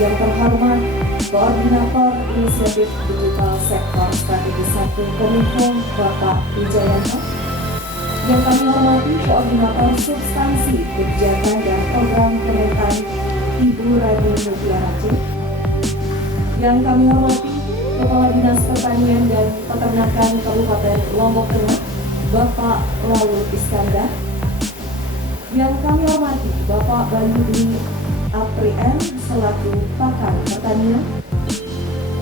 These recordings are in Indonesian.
Yang terhormat Koordinator Inisiatif Digital Sektor Strategi 1 Kominfo Bapak Wijayanto. Yang kami hormati Koordinator Substansi Kebijakan dan Program Kementan Ibu Rani Mulyarajin. Yang kami hormati Kepala Dinas Pertanian dan Peternakan Kabupaten Lombok Tengah Bapak Laul Iskandar. Yang kami hormati Bapak Bayudi Aprien selaku Pakar Pertanian.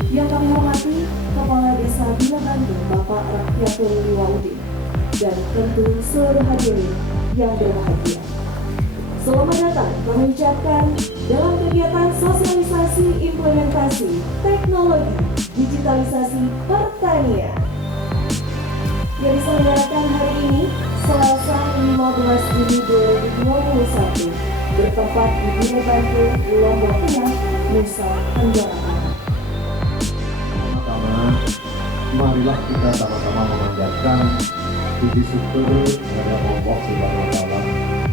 Yang kami hormati Kepala Desa Bina Bandung Bapak Rafiatul Liwaudin, dan tentu seluruh hadirin yang berbahagia. Selamat datang kami ucapkan dalam kegiatan sosialisasi implementasi teknologi digitalisasi pertanian yang diselenggarakan hari ini Selasa 15 Juni 2021 bertempat di Bina Bandung, Lombok Tengah, Nusa Tenggara Barat. Pertama, marilah kita sama-sama memanjatkan puji syukur kepada Allah Subhanahu wa Ta'ala,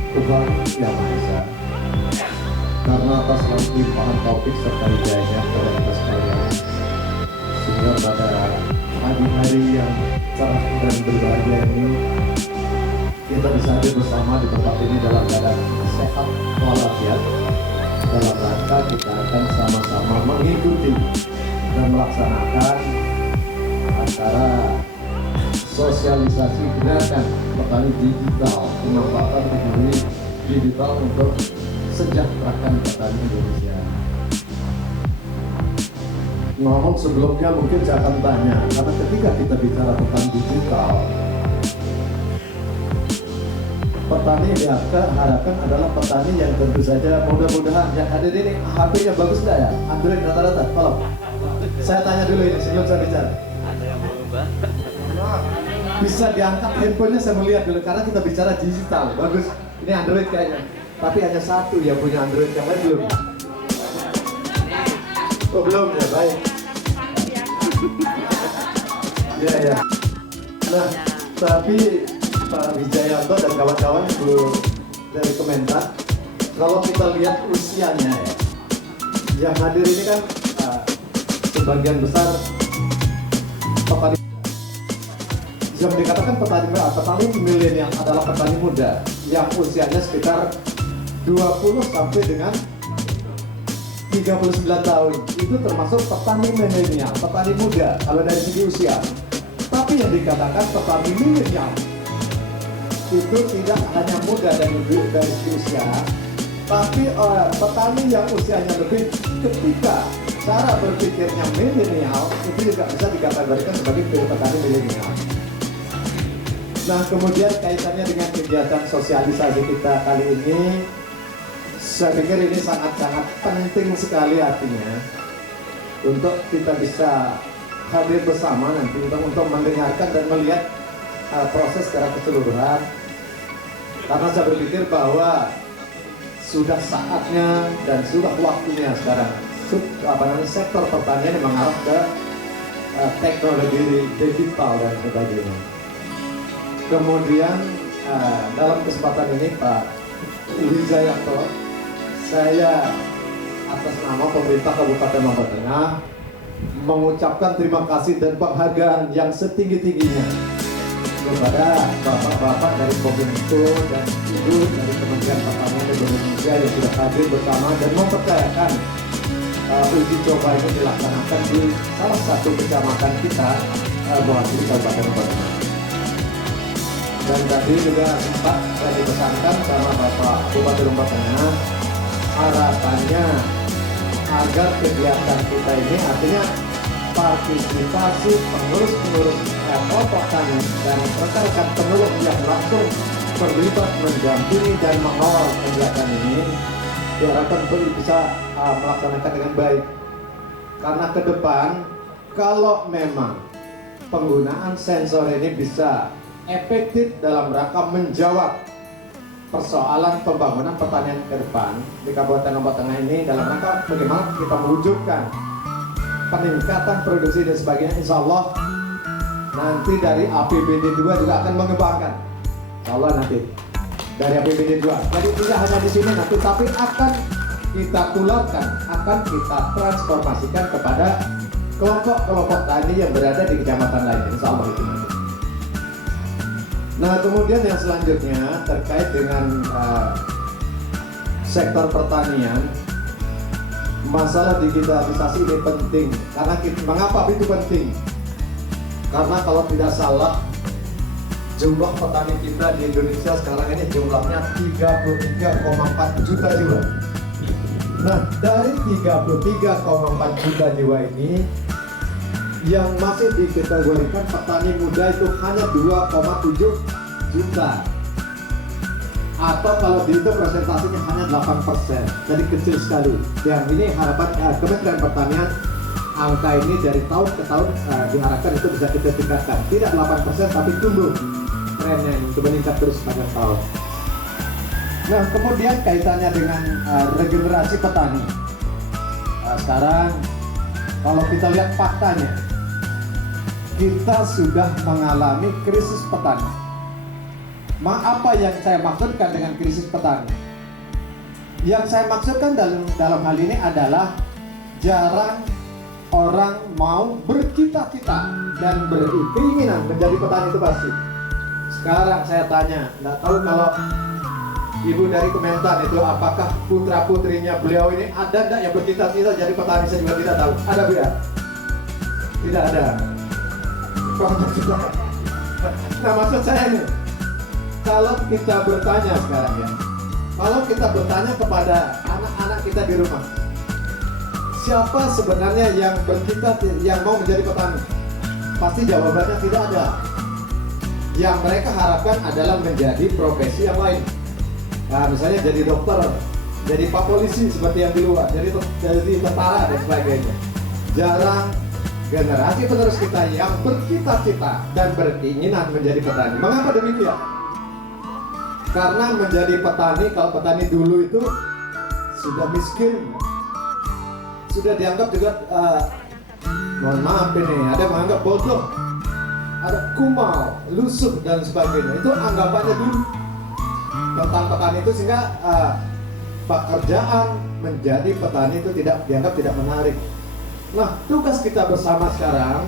Tuhan Yang Maha Esa, karena atas selalu limpahan taufik serta hidayahnya kepada kita sekalian, sehingga pada hari-hari yang cerah dan berbahagia ini kita bisa hadir bersama di tempat ini dalam keadaan sehat walafiat, dalam rangka kita akan sama-sama mengikuti dan melaksanakan acara sosialisasi gerakan petani digital, pemanfaatan teknologi digital untuk sejahterakan petani Indonesia. Ngomong sebelumnya mungkin saya akan tanya, karena ketika kita bicara tentang digital, petani yang harapkan adalah petani yang tentu saja mudah-mudahan yang hadir ini HP-nya bagus nggak ya? Android rata-rata, tolong. Saya tanya dulu ini sebelum saya bicara. Ada yang berubah. Bisa diangkat handphonenya, saya melihat dulu karena kita bicara digital. Bagus. Ini Android kayaknya. Tapi hanya satu yang punya Android, yang lain belum. Oh belum ya, baik. Ya ya. Nah, tapi Pak Wijayanto dan kawan-kawan dari Kementan, kalau kita lihat usianya ya, yang hadir ini kan sebagian besar petani, bisa dikatakan petani milenial adalah petani muda yang usianya sekitar 20 sampai dengan 39 tahun. Itu termasuk petani milenial, petani muda kalau dari segi usia. Tapi yang dikatakan petani milenial itu tidak hanya muda dari segi usia, tapi petani yang usianya lebih, ketika cara berpikirnya milenial itu juga bisa dikategorikan sebagai petani milenial. Nah, kemudian kaitannya dengan kegiatan sosialisasi kita kali ini, saya pikir ini sangat-sangat penting sekali artinya untuk kita bisa hadir bersama nanti untuk mendengarkan dan melihat proses secara keseluruhan. Karena saya berpikir bahwa sudah saatnya dan sudah waktunya sekarang sektor pertanian yang mengarah ke teknologi digital dan sebagainya. Kemudian dalam kesempatan ini Pak Wijayanto, saya atas nama pemerintah Kabupaten Lombok Tengah mengucapkan terima kasih dan penghargaan yang setinggi-tingginya kepada bapak-bapak dari Kominfo dan ibu dari Kementerian Pertanian Indonesia yang sudah hadir bersama dan mempercayakan uji coba ini dilaksanakan di salah satu kecamatan kita, mewakili Kabupaten Lombok Tengah. Dan tadi juga sempat saya dipesankan sama Bapak Bupati Lombok Tengah, harapannya agar kegiatan kita ini artinya partisipasi pengurus-pengurus kelompok tani dan rekan-rekan penolong yang langsung terlibat mendampingi dan mengawal kegiatan ini diharapkan bisa melaksanakan dengan baik. Karena ke depan kalau memang penggunaan sensor ini bisa efektif dalam rangka menjawab persoalan pembangunan pertanian ke depan di Kabupaten Lombok Tengah ini dalam rangka bagaimana kita mewujudkan peningkatan produksi dan sebagainya, insya Allah nanti dari APBD 2 juga akan mengembangkan, insya Allah nanti dari APBD 2. Jadi tidak hanya di sini nanti, tapi akan kita tularkan, akan kita transformasikan kepada kelompok-kelompok tani yang berada di kecamatan lainnya, insya Allah itu nanti. Nah, kemudian yang selanjutnya terkait dengan sektor pertanian, masalah digitalisasi ini penting. Karena mengapa itu penting? Karena kalau tidak salah, jumlah petani kita di Indonesia sekarang ini jumlahnya 33,4 juta jiwa. Nah, dari 33,4 juta jiwa ini, yang masih dikategorikan petani muda itu hanya 2,7 juta. Atau kalau dihitung presentasinya hanya 8%, jadi kecil sekali. Yang ini harapan Kementerian Pertanian, angka ini dari tahun ke tahun diharapkan itu bisa kita tingkatkan. Tidak 8% tapi tumbuh trennya ini, meningkat terus sepanjang tahun. Nah, kemudian kaitannya dengan regenerasi petani. Sekarang kalau kita lihat faktanya, kita sudah mengalami krisis petani. Apa yang saya maksudkan dengan krisis petani? Yang saya maksudkan dalam hal ini adalah jarang orang mau bercita-cita dan berkeinginan menjadi petani itu pasti. Sekarang saya tanya, nggak tahu kalau Ibu dari Kementan itu apakah putra-putrinya beliau ini ada nggak yang bercita-cita jadi petani? Saya juga tidak tahu. Ada Bu ya? Tidak ada. Nah, maksud saya ini, kalau kita bertanya sekarang ya, kalau kita bertanya kepada anak-anak kita di rumah, siapa sebenarnya yang yang mau menjadi petani? Pasti jawabannya tidak ada. Yang mereka harapkan adalah menjadi profesi yang lain. Nah, misalnya jadi dokter, jadi pak polisi seperti yang di luar, jadi tentara dan sebagainya. Jarang generasi penerus kita yang bercita-cita dan berkeinginan menjadi petani. Mengapa demikian? Karena menjadi petani, kalau petani dulu itu sudah miskin, sudah dianggap juga mohon maaf ini, ada menganggap bodoh, ada kumal, lusuh dan sebagainya. Itu anggapannya dulu tentang petani itu, sehingga pekerjaan menjadi petani itu dianggap tidak menarik. Nah, tugas kita bersama sekarang,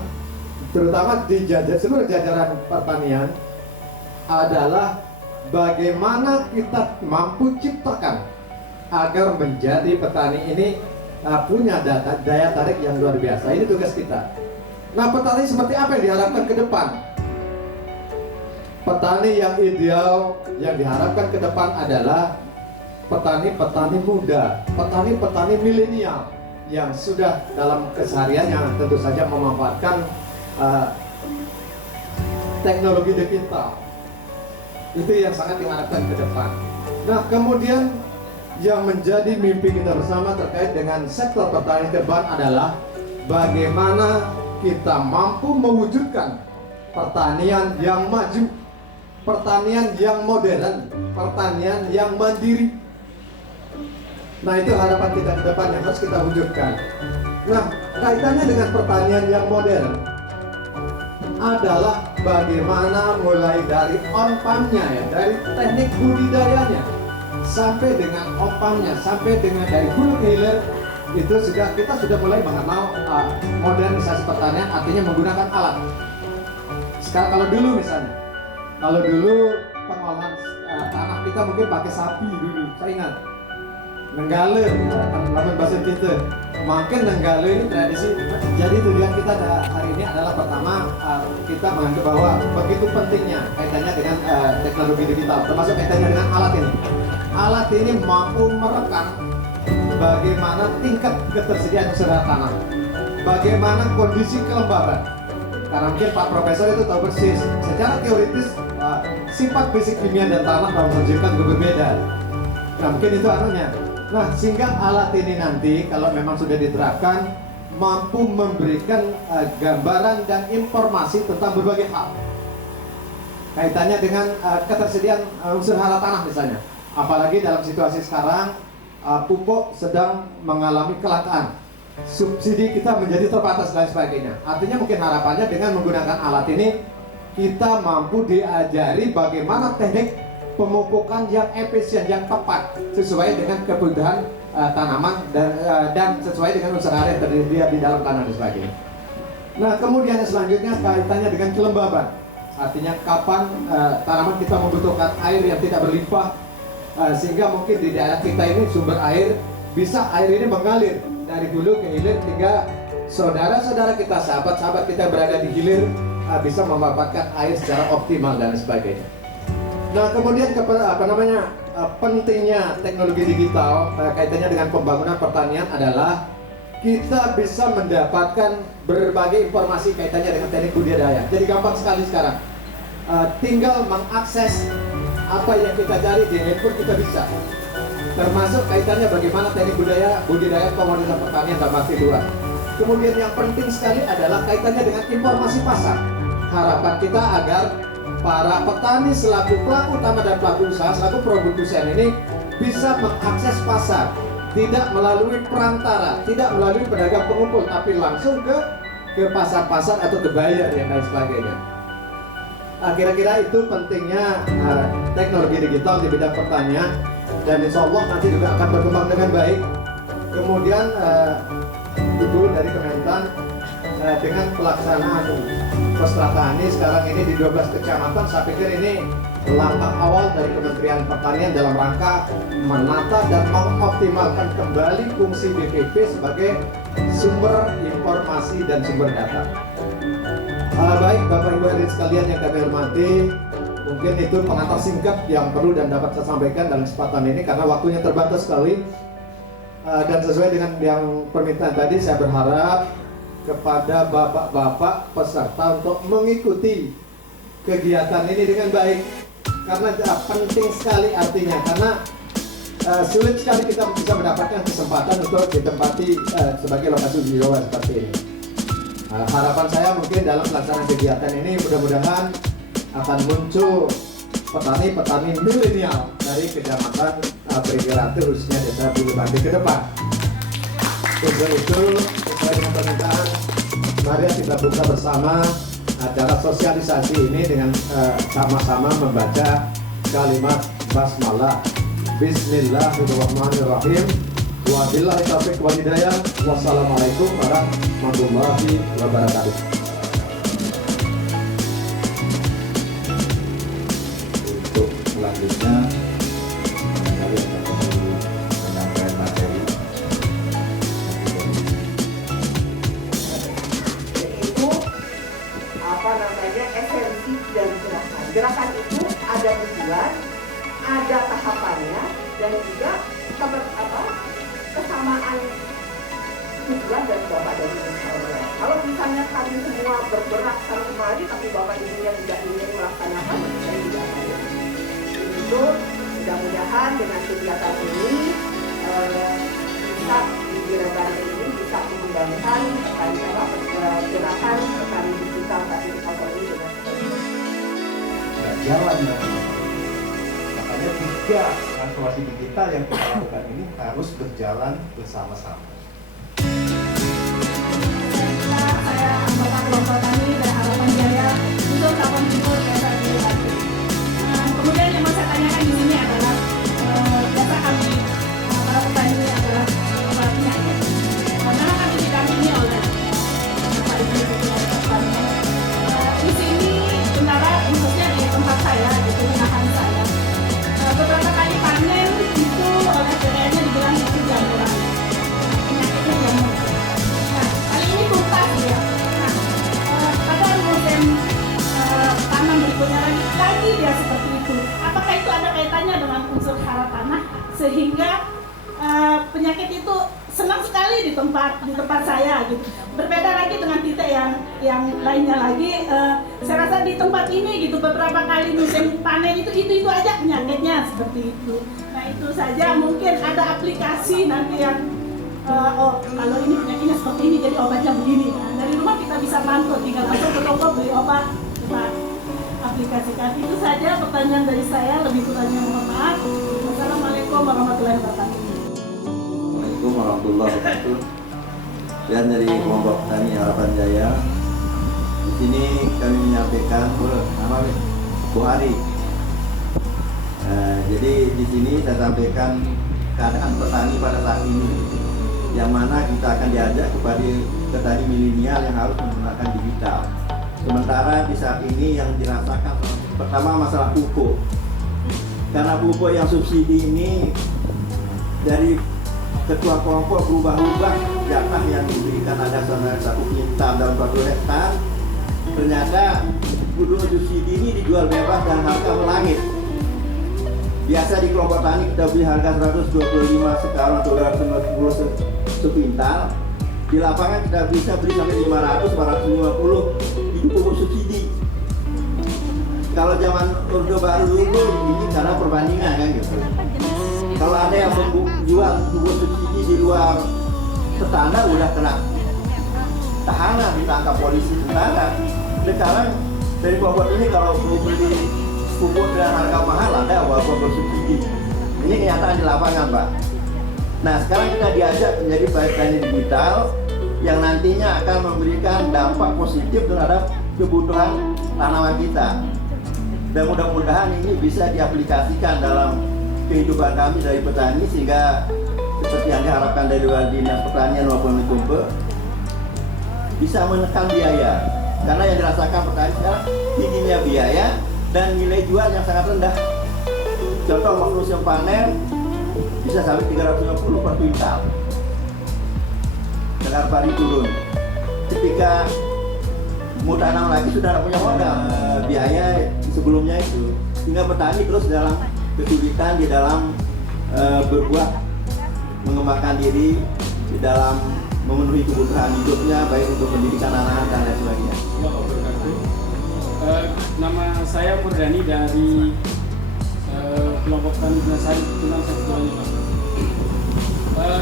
terutama di seluruh jajaran pertanian, adalah bagaimana kita mampu ciptakan agar menjadi petani ini punya daya tarik yang luar biasa. Ini tugas kita. Nah, petani seperti apa yang diharapkan ke depan? Petani yang ideal yang diharapkan ke depan adalah petani-petani muda, petani-petani milenial yang sudah dalam kesehariannya tentu saja memanfaatkan teknologi digital. Itu yang sangat diharapkan ke depan. Nah, kemudian yang menjadi mimpi kita bersama terkait dengan sektor pertanian ke depan adalah bagaimana kita mampu mewujudkan pertanian yang maju, pertanian yang modern, pertanian yang mandiri. Nah, itu harapan kita ke depan yang harus kita wujudkan. Nah, kaitannya dengan pertanian yang modern adalah bagaimana mulai dari on-farm-nya ya, dari teknik budidayanya sampai dengan on-farm-nya, sampai dengan dari hulu ke hilir, itu kita sudah mulai mengenal modernisasi pertanian, artinya menggunakan alat. Sekarang kalau dulu misalnya, kalau dulu pengolahan tanah kita mungkin pakai sapi dulu, saya ingat. Nenggale, lamun bahasa kita, makin nenggale ini tradisi. Jadi tujuan kita hari ini adalah pertama kita menganggap bahwa begitu pentingnya kaitannya dengan teknologi digital, termasuk kaitannya dengan alat ini. Alat ini mampu merekam bagaimana tingkat ketersediaan usaha tanah, bagaimana kondisi kelembaban. Karena mungkin Pak Profesor itu tahu persis, secara teoritis sifat fisik kimia dan tanah dalam menunjukkan juga berbeda. Nah, mungkin itu anunya. Nah, sehingga alat ini nanti kalau memang sudah diterapkan mampu memberikan gambaran dan informasi tentang berbagai hal kaitannya dengan ketersediaan unsur hara tanah misalnya. Apalagi dalam situasi sekarang pupuk sedang mengalami kelangkaan, subsidi kita menjadi terbatas dan sebagainya. Artinya mungkin harapannya dengan menggunakan alat ini kita mampu diajari bagaimana teknik pemupukan yang efisien, yang tepat sesuai dengan kebutuhan tanaman dan sesuai dengan unsur hara yang tersedia di dalam tanah dan sebagainya. Nah, kemudian selanjutnya kaitannya dengan kelembaban. Artinya kapan tanaman kita membutuhkan air yang tidak berlimpah, sehingga mungkin di daerah kita ini sumber air bisa air ini mengalir dari hulu ke hilir hingga saudara-saudara kita, sahabat-sahabat kita berada di hilir bisa memanfaatkan air secara optimal dan sebagainya. Nah, kemudian pentingnya teknologi digital kaitannya dengan pembangunan pertanian adalah kita bisa mendapatkan berbagai informasi kaitannya dengan teknik budidaya. Jadi gampang sekali sekarang, tinggal mengakses apa yang kita cari di handphone kita bisa. Termasuk kaitannya bagaimana teknik budidaya komoditas pertanian dalam arti luas. Kemudian yang penting sekali adalah kaitannya dengan informasi pasar. Harapan kita agar para petani selaku pelaku utama dan pelaku usaha, selaku produsen ini bisa mengakses pasar, tidak melalui perantara, tidak melalui pedagang pengumpul, tapi langsung ke pasar-pasar atau ke buyer dan lain sebagainya. Kira-kira itu pentingnya teknologi digital di bidang pertanian, dan insya Allah nanti juga akan berkembang dengan baik. Kemudian Ibu dari Kementan dengan pelaksanaan Pestrata ini sekarang ini di 12 kecamatan, saya pikir ini langkah awal dari Kementerian Pertanian dalam rangka menata dan mengoptimalkan kembali fungsi BPP sebagai sumber informasi dan sumber data. Baik Bapak Ibu hadirin sekalian yang kami hormati, mungkin itu pengantar singkat yang perlu dan dapat saya sampaikan dalam kesempatan ini karena waktunya terbatas sekali. Dan sesuai dengan yang permintaan tadi, saya berharap kepada bapak-bapak peserta untuk mengikuti kegiatan ini dengan baik, karena penting sekali artinya, karena sulit sekali kita bisa mendapatkan kesempatan untuk ditempati sebagai lokasi uji coba seperti ini. Harapan saya mungkin dalam pelaksanaan kegiatan ini mudah-mudahan akan muncul petani-petani milenial dari kecamatan Perigerate khususnya desa Bulubandi ke depan. Untuk itu, sesuai dengan permintaan, mari kita buka bersama acara sosialisasi ini dengan sama-sama membaca kalimat basmalah. Bismillahirrahmanirrahim. Wabillahi taufiq wal hidayah. Wassalamualaikum warahmatullahi wabarakatuh. Untuk selanjutnya penyampaian materi itu esensi dari gerakan. Gerakan itu ada tujuan, ada tahapannya, dan juga kesamaan tujuan dan bapak dan ibu sekalian. Kalau misalnya kami semua bergerak sana kemari, tapi bapak ibunya tidak ingin melaksanakan, saya tidak akan. Itu mudah-mudahan dengan kegiatan ini bisa digunakan ini bisa mengembangkan gerakan petani digital tadi di pasar ini dengan jalan makanya 3 transformasi digital yang kita lakukan ini harus berjalan bersama-sama. Saya anggota kelompok tani dari Harapan Jaya untuk Kampung Timur Desa Bulubandi. Kemudian yang mau saya tanyakan di sini adalah data kami para petani adalah penyakit. Karena kami didampingi oleh Bapak Ibu Petani. Di sini sementara khususnya di tempat saya, di lahan saya, beberapa kali panen itu oleh PDN-nya dibilang itu jamburan. Penyakitnya jamur. Nah, kali ini tuntas ya. Nah, pada musim tanam berikutnya lagi dia seperti itu. Apakah itu ada kaitannya dengan unsur hara tanah sehingga penyakit itu senang sekali di tempat saya gitu. Berbeda lagi dengan titik yang lainnya lagi. Saya rasa di tempat ini gitu beberapa kali musim panen itu aja penyakitnya seperti itu. Nah itu saja, mungkin ada aplikasi nanti yang kalau ini penyakitnya seperti ini jadi obatnya begini. Nah, dari rumah kita bisa pantau, tinggal masuk ke toko beli obat, kita aplikasikan. Itu saja pertanyaan dari saya, lebih kurangnya mohon maaf. Wassalamualaikum warahmatullahi wabarakatuh. Assalamualaikum warahmatullahi wabarakatuh. Dan dari kelompok tani Harapan Jaya, di sini kami menyampaikan Bu Hari. Jadi di sini saya sampaikan keadaan petani pada saat ini, yang mana kita akan diajak kepada petani milenial yang harus menggunakan digital. Sementara di saat ini yang dirasakan pertama masalah pupuk, karena pupuk yang subsidi ini dari ketua kelompok berubah-ubah, jatah yang diberikan ada 1 kintal dalam 1 hektar, ternyata pupuk subsidi ini dijual bebas dan harga melangit. Biasa di kelompok tani kita beli harga 125 sekarang atau 250 sekintal. Di lapangan kita bisa beli sampai 500, 450 itu pupuk subsidi. Kalau zaman Orde Baru dulu ini karena perbandingan kan gitu. Kalau ada yang menjual pupuk subsidi di luar standar udah kena tahanan, ditangkap polisi tentara. Sekarang dari kelompok ini kalau mau beli pupuk dengan harga mahal ada walaupun bersubsidi. Ini kenyataan di lapangan, Pak. Nah, sekarang kita diajak menjadi petani digital yang nantinya akan memberikan dampak positif terhadap kebutuhan tanaman kita. Dan mudah-mudahan ini bisa diaplikasikan dalam kehidupan kami dari petani sehingga seperti yang diharapkan dari Dinas Pertanian maupun Menkumpe bisa menekan biaya. Karena yang dirasakan petani sekarang tingginya biaya dan nilai jual yang sangat rendah. Contoh waktu musim panen bisa sampai 350 per kuintal. Sekarang padi turun. Ketika mau tanam lagi sudah tidak punya modal, biaya sebelumnya itu. Sehingga petani terus dalam kesulitan di dalam berbuat, mengembangkan diri di dalam memenuhi kebutuhan hidupnya, baik untuk pendidikan anak-anak dan lain sebagainya. Nama saya Murdani dari kelompok tani Tunasari Tunang Seksualnya.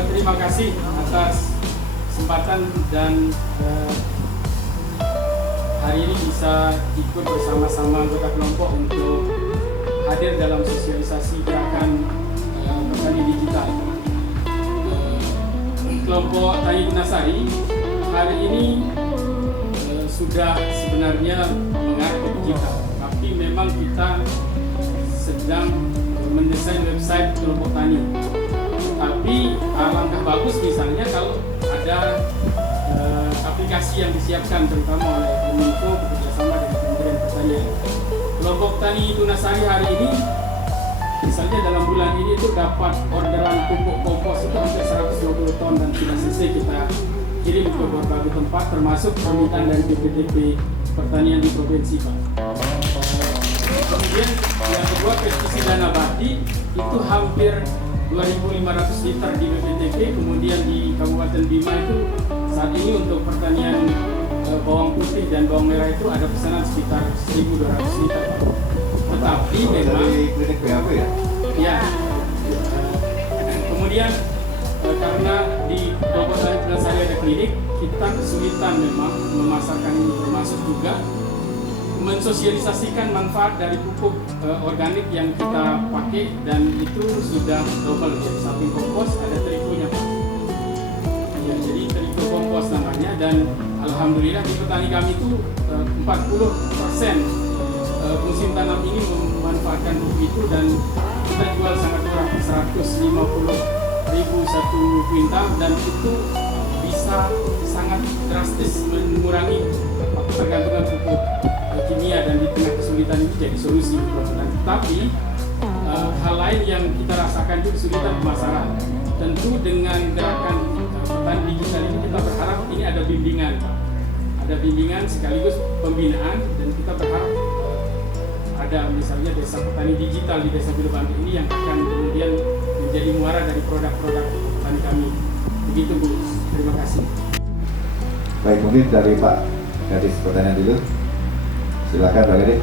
Terima kasih atas kesempatan dan hari ini bisa ikut bersama-sama anggota kelompok untuk hadir dalam sosialisasi gerakan petani digital. Kelompok Tani Tunasari hari ini sudah sebenarnya mengarah ke digital, tapi memang kita sedang mendesain website kelompok tani. Tapi alangkah bagus misalnya kalau ada aplikasi yang disiapkan terutama oleh Kominfo bekerjasama dengan Kementerian Pertanian. Kelompok Tani Tunasari hari ini misalnya dalam bulan ini itu dapat orderan pupuk kompos itu hampir 120 ton dan sudah selesai kita kirim ke berbagai tempat termasuk permintaan dari BPDP Pertanian di provinsi, Pak. Kemudian yang kedua pestisida nabati itu hampir 2.500 liter di BPTP, kemudian di Kabupaten Bima itu saat ini untuk pertanian bawang putih dan bawang merah itu ada pesanan sekitar 1.200 liter. Tetapi memang dari klinik PHP ya? Ya. Kemudian karena di kelompok Tani Tunasari ada klinik, kita kesulitan memang memasarkan ini, termasuk juga mensosialisasikan manfaat dari pupuk organik yang kita pakai, dan itu sudah double ya. Samping kompos ada trikonya, Pak. Ya, jadi triko kompos namanya, dan alhamdulillah di petani kami itu 40% musim tanam ini memanfaatkan pupuk itu, dan kita jual sangat murah, 150.000 satu kuintal, dan itu bisa sangat drastis mengurangi ketergantungan pupuk kimia, dan di tengah kesulitan ini jadi solusi mudah-mudahan. Tapi hal lain yang kita rasakan juga kesulitan pemasaran. Tentu dengan gerakan petani digital ini kita berharap ini ada bimbingan sekaligus pembinaan, dan kita berharap ada misalnya desa petani digital di Desa Bilebante ini yang akan kemudian menjadi muara dari produk-produk petani kami. Begitu, Bu. Terima kasih. Baik, mungkin dari Pak Kadis Pertanian dulu. Silakan Pak Kadis.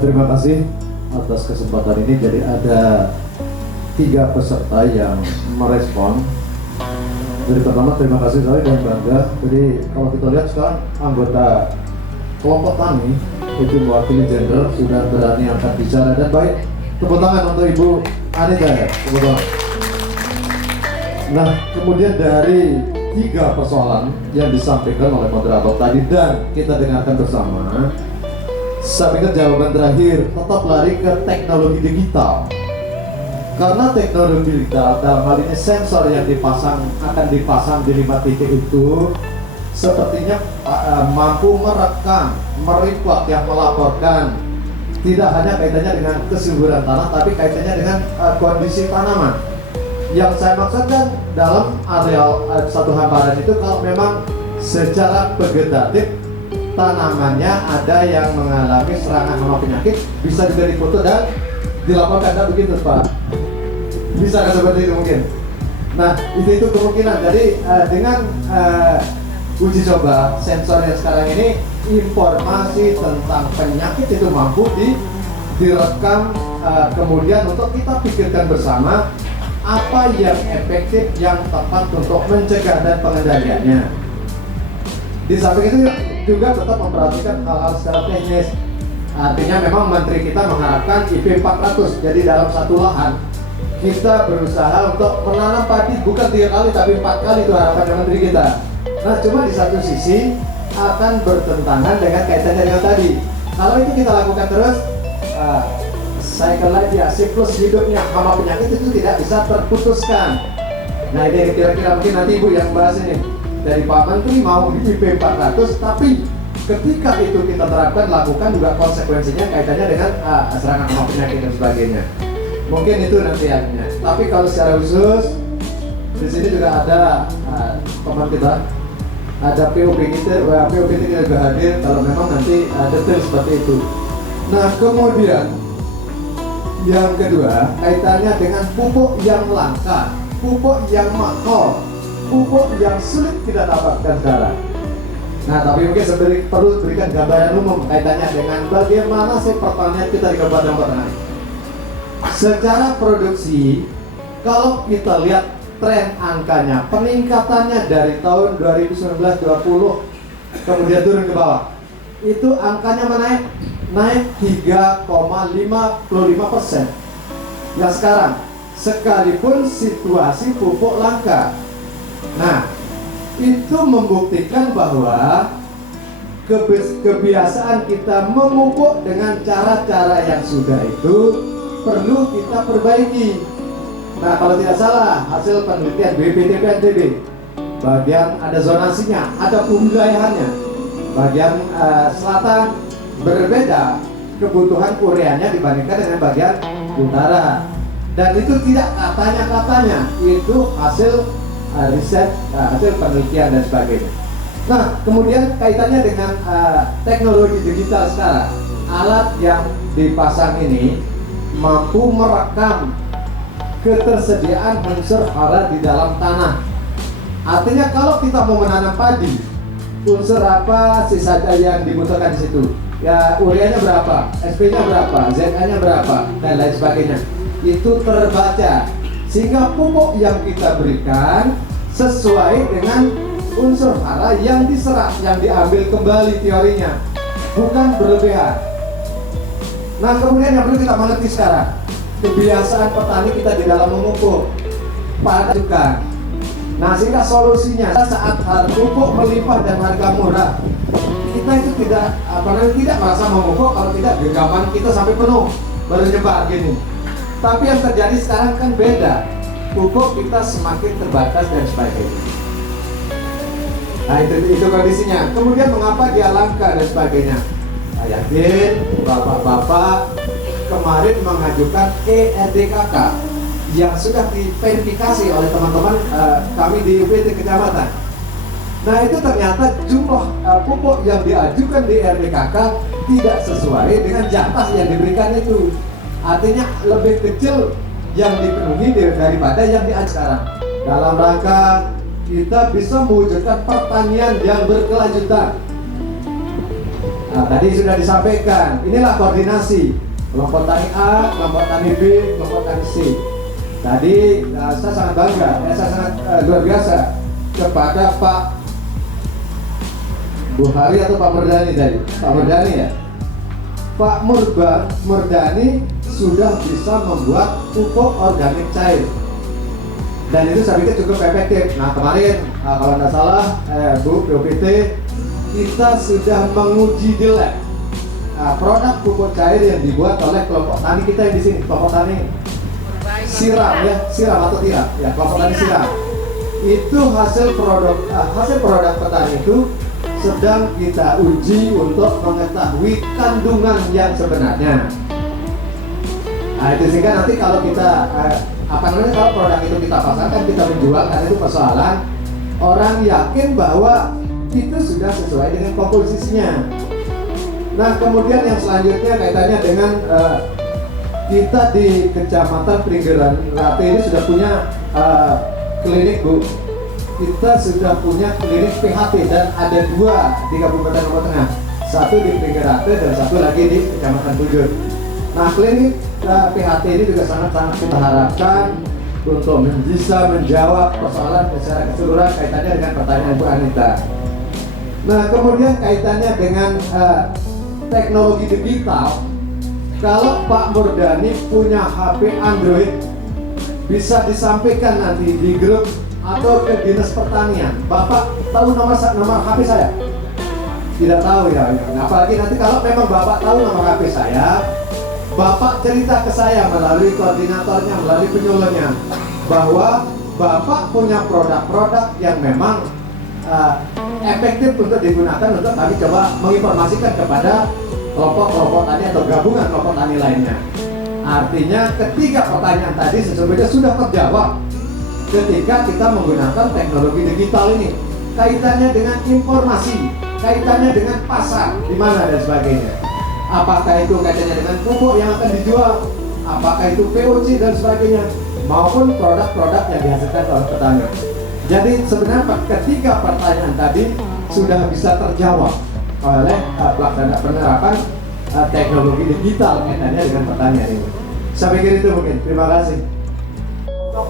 Terima kasih atas kesempatan ini. Jadi ada 3 peserta yang merespon. Jadi pertama terima kasih sekali dan bangga. Jadi kalau kita lihat sekarang anggota kelompok tani itu mewakili gender sudah berani angkat bicara dan baik. Tepuk tangan untuk Ibu Anita ya. Tepuk tangan. Nah, kemudian dari 3 persoalan yang disampaikan oleh moderator tadi dan kita dengarkan bersama, saya pikir jawaban terakhir tetap lari ke teknologi digital. Karena teknologi dalam hal ini sensor yang akan dipasang di 5 titik itu sepertinya mampu merekam, mereport yang melaporkan tidak hanya kaitannya dengan kesuburan tanah, tapi kaitannya dengan kondisi tanaman. Yang saya maksudkan dalam areal satu hamparan itu kalau memang secara vegetatif tanamannya ada yang mengalami serangan hama penyakit, bisa juga difoto dan dilaporkan, kan begitu Pak? Bisa kan seperti itu mungkin? Nah itu kemungkinan. Jadi dengan uji coba sensor yang sekarang ini, informasi tentang penyakit itu mampu direkam, kemudian untuk kita pikirkan bersama apa yang efektif, yang tepat untuk mencegah dan pengendaliannya. Di samping itu juga tetap memperhatikan hal-hal secara teknis. Artinya memang menteri kita mengharapkan IP 400. Jadi dalam satu lahan kita berusaha untuk menanam padi bukan 3 kali tapi 4 kali, itu harapan menteri kita. Nah cuma di satu sisi akan bertentangan dengan kaitannya dengan tadi. Kalau itu kita lakukan terus, cycle life ya, siklus hidupnya hama penyakit itu tidak bisa terputuskan. Nah ini kira-kira mungkin nanti Ibu yang bahas ini. Dari Pak Menteri mau di IP 400, tapi ketika itu kita terapkan, lakukan juga konsekuensinya kaitannya dengan serangan hama penyakit dan sebagainya. Mungkin itu nantinya. Tapi kalau secara khusus di sini juga ada teman kita, ada POP kita juga hadir kalau memang nanti detail seperti itu. Nah kemudian yang kedua kaitannya dengan pupuk yang langka, pupuk yang mahal, pupuk yang sulit kita dapatkan sekarang. Nah tapi mungkin perlu berikan gambaran umum kaitannya dengan bagaimana sih pertanian kita di Kabupaten Bogor. Secara produksi, kalau kita lihat tren angkanya, peningkatannya dari tahun 2019-20 kemudian turun ke bawah, itu angkanya naik 3,55%. Nah sekarang, sekalipun situasi pupuk langka, nah itu membuktikan bahwa kebiasaan kita memupuk dengan cara-cara yang sudah itu perlu kita perbaiki. Nah kalau tidak salah hasil penelitian BPTP NTB, bagian ada zonasinya, ada wilayahannya. Bagian selatan berbeda kebutuhan ureanya dibandingkan dengan bagian utara. Dan itu tidak katanya, itu hasil riset, hasil penelitian dan sebagainya. Nah kemudian kaitannya dengan teknologi digital sekarang, alat yang dipasang ini mampu merekam ketersediaan unsur hara di dalam tanah. Artinya kalau kita mau menanam padi, unsur apa sih saja yang dibutuhkan di situ? Ya ureanya berapa, SP-nya berapa, ZA-nya berapa, dan lain sebagainya. Itu terbaca sehingga pupuk yang kita berikan sesuai dengan unsur hara yang diserap, yang diambil kembali teorinya, bukan berlebihan. Nah kemudian yang perlu kita mengerti sekarang, kebiasaan petani kita di dalam memupuk padukan. Nah sehingga solusinya saat harga pupuk melimpah dan harga murah, kita itu tidak merasa memupuk kalau tidak genggaman kita sampai penuh baru nyebar gini. Tapi yang terjadi sekarang kan beda, pupuk kita semakin terbatas dan sebagainya. Nah itu kondisinya. Kemudian mengapa dia langka dan sebagainya? Saya yakin bapak-bapak kemarin mengajukan ERDKK yang sudah diverifikasi oleh teman-teman kami di UPT Kecamatan. Nah itu ternyata jumlah pupuk yang diajukan di ERDKK tidak sesuai dengan jatah yang diberikan itu. Artinya lebih kecil yang dipenuhi daripada yang diajukan sekarang. Dalam rangka kita bisa mewujudkan pertanian yang berkelanjutan. Nah, tadi sudah disampaikan, inilah koordinasi kelompok tani A, kelompok tani B, kelompok tani C. Tadi saya sangat bangga, saya sangat luar biasa kepada Pak Buhari atau Pak Murdani tadi, Pak Murdani ya. Pak Murdani sudah bisa membuat pupuk organik cair, dan itu saya pikir cukup efektif. Nah kemarin kalau tidak salah Bu BPT kita sudah menguji di lab produk pupuk cair yang dibuat oleh kelompok tani kita yang di sini, kelompok tani siram ya, siram atau tiram ya, kelompok tani siram. Itu hasil produk petani itu sedang kita uji untuk mengetahui kandungan yang sebenarnya. Nah, itu sehingga nanti kalau kita kalau produk itu kita pasarkan, kita menjual, karena itu persoalan orang yakin bahwa itu sudah sesuai dengan komposisinya. Nah, kemudian yang selanjutnya kaitannya dengan kita di Kecamatan Pringgeran Rate ini sudah punya klinik, Bu. Kita sudah punya klinik PHT dan ada 2 di Kabupaten Lombok Tengah. Satu di Pringgeran Rate dan satu lagi di Kecamatan Bujur. Nah, klinik PHT ini juga sangat-sangat kita harapkan untuk bisa menjawab persoalan secara keseluruhan kaitannya dengan pertanyaan Bu Anita. Nah, kemudian kaitannya dengan teknologi digital. Kalau Pak Murdani punya HP Android, bisa disampaikan nanti di grup atau ke Dinas Pertanian. Bapak tahu nomor HP saya? Tidak tahu ya. Apalagi nanti kalau memang Bapak tahu nomor HP saya, Bapak cerita ke saya melalui koordinatornya, melalui penyuluhnya, bahwa Bapak punya produk-produk yang memang efektif untuk digunakan untuk kami coba menginformasikan kepada kelompok-kelompok tani atau gabungan kelompok tani lainnya. Artinya ketiga pertanyaan tadi sesungguhnya sudah terjawab ketika kita menggunakan teknologi digital ini. Kaitannya dengan informasi, kaitannya dengan pasar, di mana dan sebagainya. Apakah itu kaitannya dengan pupuk yang akan dijual, apakah itu VOC dan sebagainya, maupun produk-produk yang dihasilkan oleh petani. Jadi sebenarnya ketiga pertanyaan tadi sudah bisa terjawab oleh pelaksana penerapan teknologi digital kaitannya dengan pertanian ini. Saya pikir itu mungkin. Terima kasih. Untuk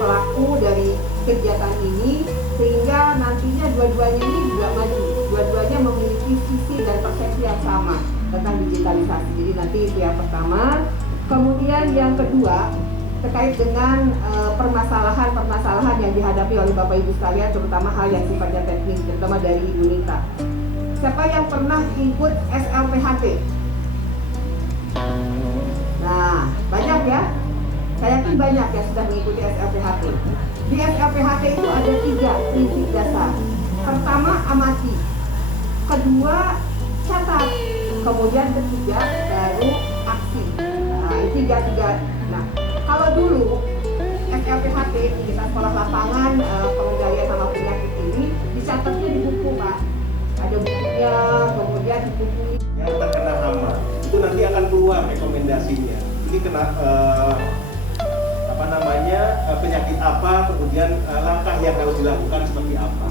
pelaku dari kegiatan ini, sehingga nantinya dua-duanya ini juga maju, dua-duanya memiliki visi dan persepsi yang sama tentang digitalisasi. Jadi nanti itu yang pertama. Kemudian yang kedua, terkait dengan permasalahan yang dihadapi oleh Bapak Ibu sekalian, terutama hal yang sifatnya teknis, terutama dari Ibu Nita. Siapa yang pernah ikut SLPHT? Nah, banyak ya? Saya yakin banyak yang sudah mengikuti SLPHT. Di SLPHT itu ada 3 prinsip dasar. Pertama, amati. Kedua, catat. Kemudian ketiga, baru aksi. Nah, ini tiga. Nah, kalau dulu SLPHT kita sekolah lapangan pengendalian hama penyakit ini dicatatnya di buku, Pak. Ada bukunya, kemudian di buku yang terkena hama itu nanti akan keluar rekomendasinya. Ini kena penyakit apa, kemudian langkah yang harus dilakukan seperti apa.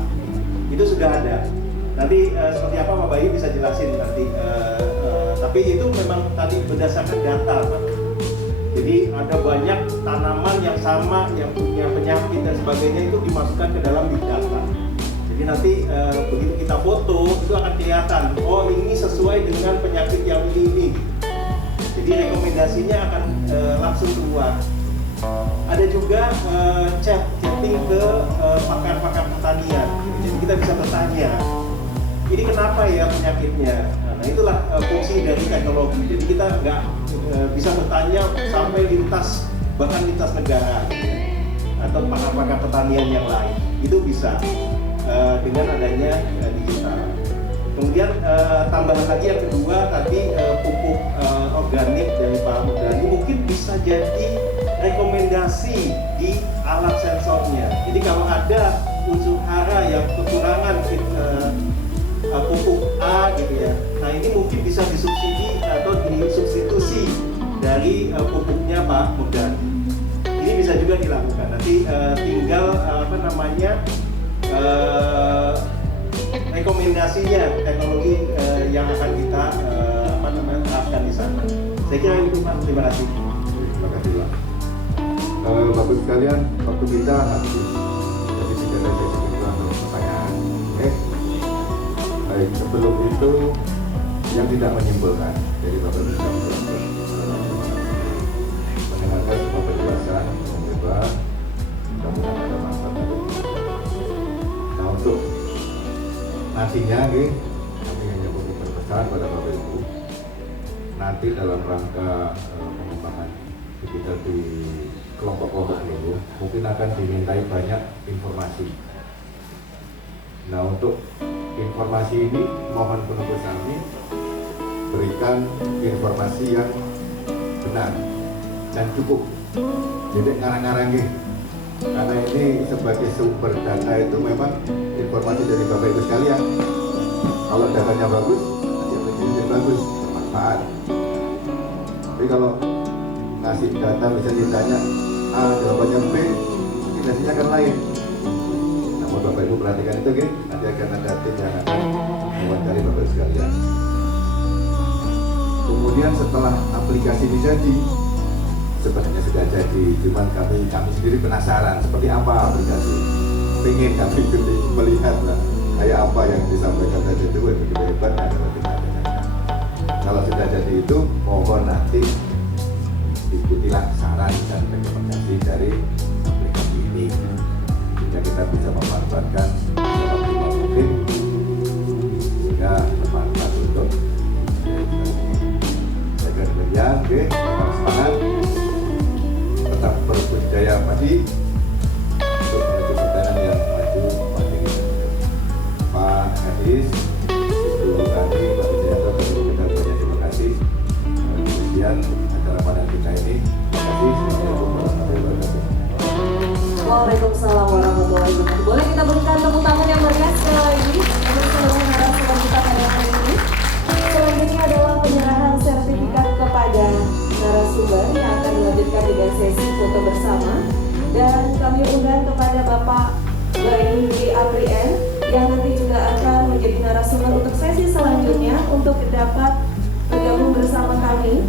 Itu sudah ada. Nanti seperti apa Pak Bayu bisa jelasin nanti. Tapi itu memang tadi berdasarkan data, Pak. Jadi ada banyak tanaman yang sama, yang punya penyakit dan sebagainya itu dimasukkan ke dalam big data. Jadi nanti begitu kita foto itu akan kelihatan, oh ini sesuai dengan penyakit yang ini. Jadi rekomendasinya akan langsung keluar. Ada juga chatting ke pakar-pakar pertanian. Jadi kita bisa bertanya, ini kenapa ya penyakitnya? Nah itulah fungsi dari teknologi. Jadi kita nggak bisa bertanya sampai lintas, bahkan lintas negara atau pakar-pakar pertanian yang lain. Itu bisa dengan adanya digital. Kemudian tambahan lagi yang kedua tadi pupuk organik dari Pak Murdani mungkin bisa jadi rekomendasi di alat sensornya. Jadi kalau ada unsur hara yang kekurangan pupuk A gitu ya, nah ini mungkin bisa disubsidi atau disubstitusi dari pupuknya Pak Murdani. Ini bisa juga dilakukan. Nanti tinggal rekomendasinya teknologi yang akan kita terapkan di sana. Saya kira itu Pak. Terima kasih. Terima kasih Pak. Bapak sekalian, waktu kita habis. Jadi tidak ada sesi kedua untuk pertanyaan. Baik, sebelum itu yang tidak menyimpulkan, jadi Bapak bisa mendengarkan semua penjelasan yang bebas, mudah-mudahan ada manfaat untuk kita. Nah untuk nantinya, kami hanya ingin berpesan pada Bapak Ibu, nanti dalam rangka pengembangan kita di kelompok-kelompok dulu, mungkin akan dimintai banyak informasi. Nah, untuk informasi ini mohon penulis kami berikan informasi yang benar dan cukup. Jadi ngarang-ngarang gitu. Karena ini sebagai sumber data itu memang informasi dari Bapak Ibu sekalian. Kalau datanya bagus, hasilnya bagus, bermanfaat. Tapi kalau ngasih data bisa ditanya A, jawabannya B, indikasinya kan lain. Namun Bapak Ibu perhatikan itu, gitu. Nanti akan ada tim yang akan mewawancari Bapak Ibu sekalian. Kemudian setelah aplikasi ini jadi, sebenarnya sudah jadi, cuman kami sendiri penasaran seperti apa aplikasi. Pengen kami melihat lah, kayak apa yang disampaikan tadi itu begitu hebatnya kalau kita dengarkan. Kalau sudah jadi itu, mohon nanti ikutilah saran dan rekomendasi dari aplikasi ini, sehingga kita bisa memanfaatkan semaksimal mungkin, sehingga bermanfaat untuk jaga demikian. Oke, semangat, tetap berbudaya padi untuk menuju pertanian yang maju pada Pak Hadis, Ibu Tani, Pak Wijayanto, kita banyak terima kasih. Kemudian acara pada kita ini, terima kasih. Assalamualaikum warahmatullahi wabarakatuh. Waalaikumsalam warahmatullahi wabarakatuh. Boleh kita berikan tepuk tangan yang meriah sekali lagi untuk seluruh narasumber kita pada hari ini. Selanjutnya adalah penyerahan sertifikat kepada narasumber yang akan dilanjutkan dengan sesi foto bersama. Dan kami undang kepada Bapak Bayu Dwi Aprien yang nanti juga akan menjadi narasumber untuk sesi selanjutnya untuk dapat bergabung bersama kami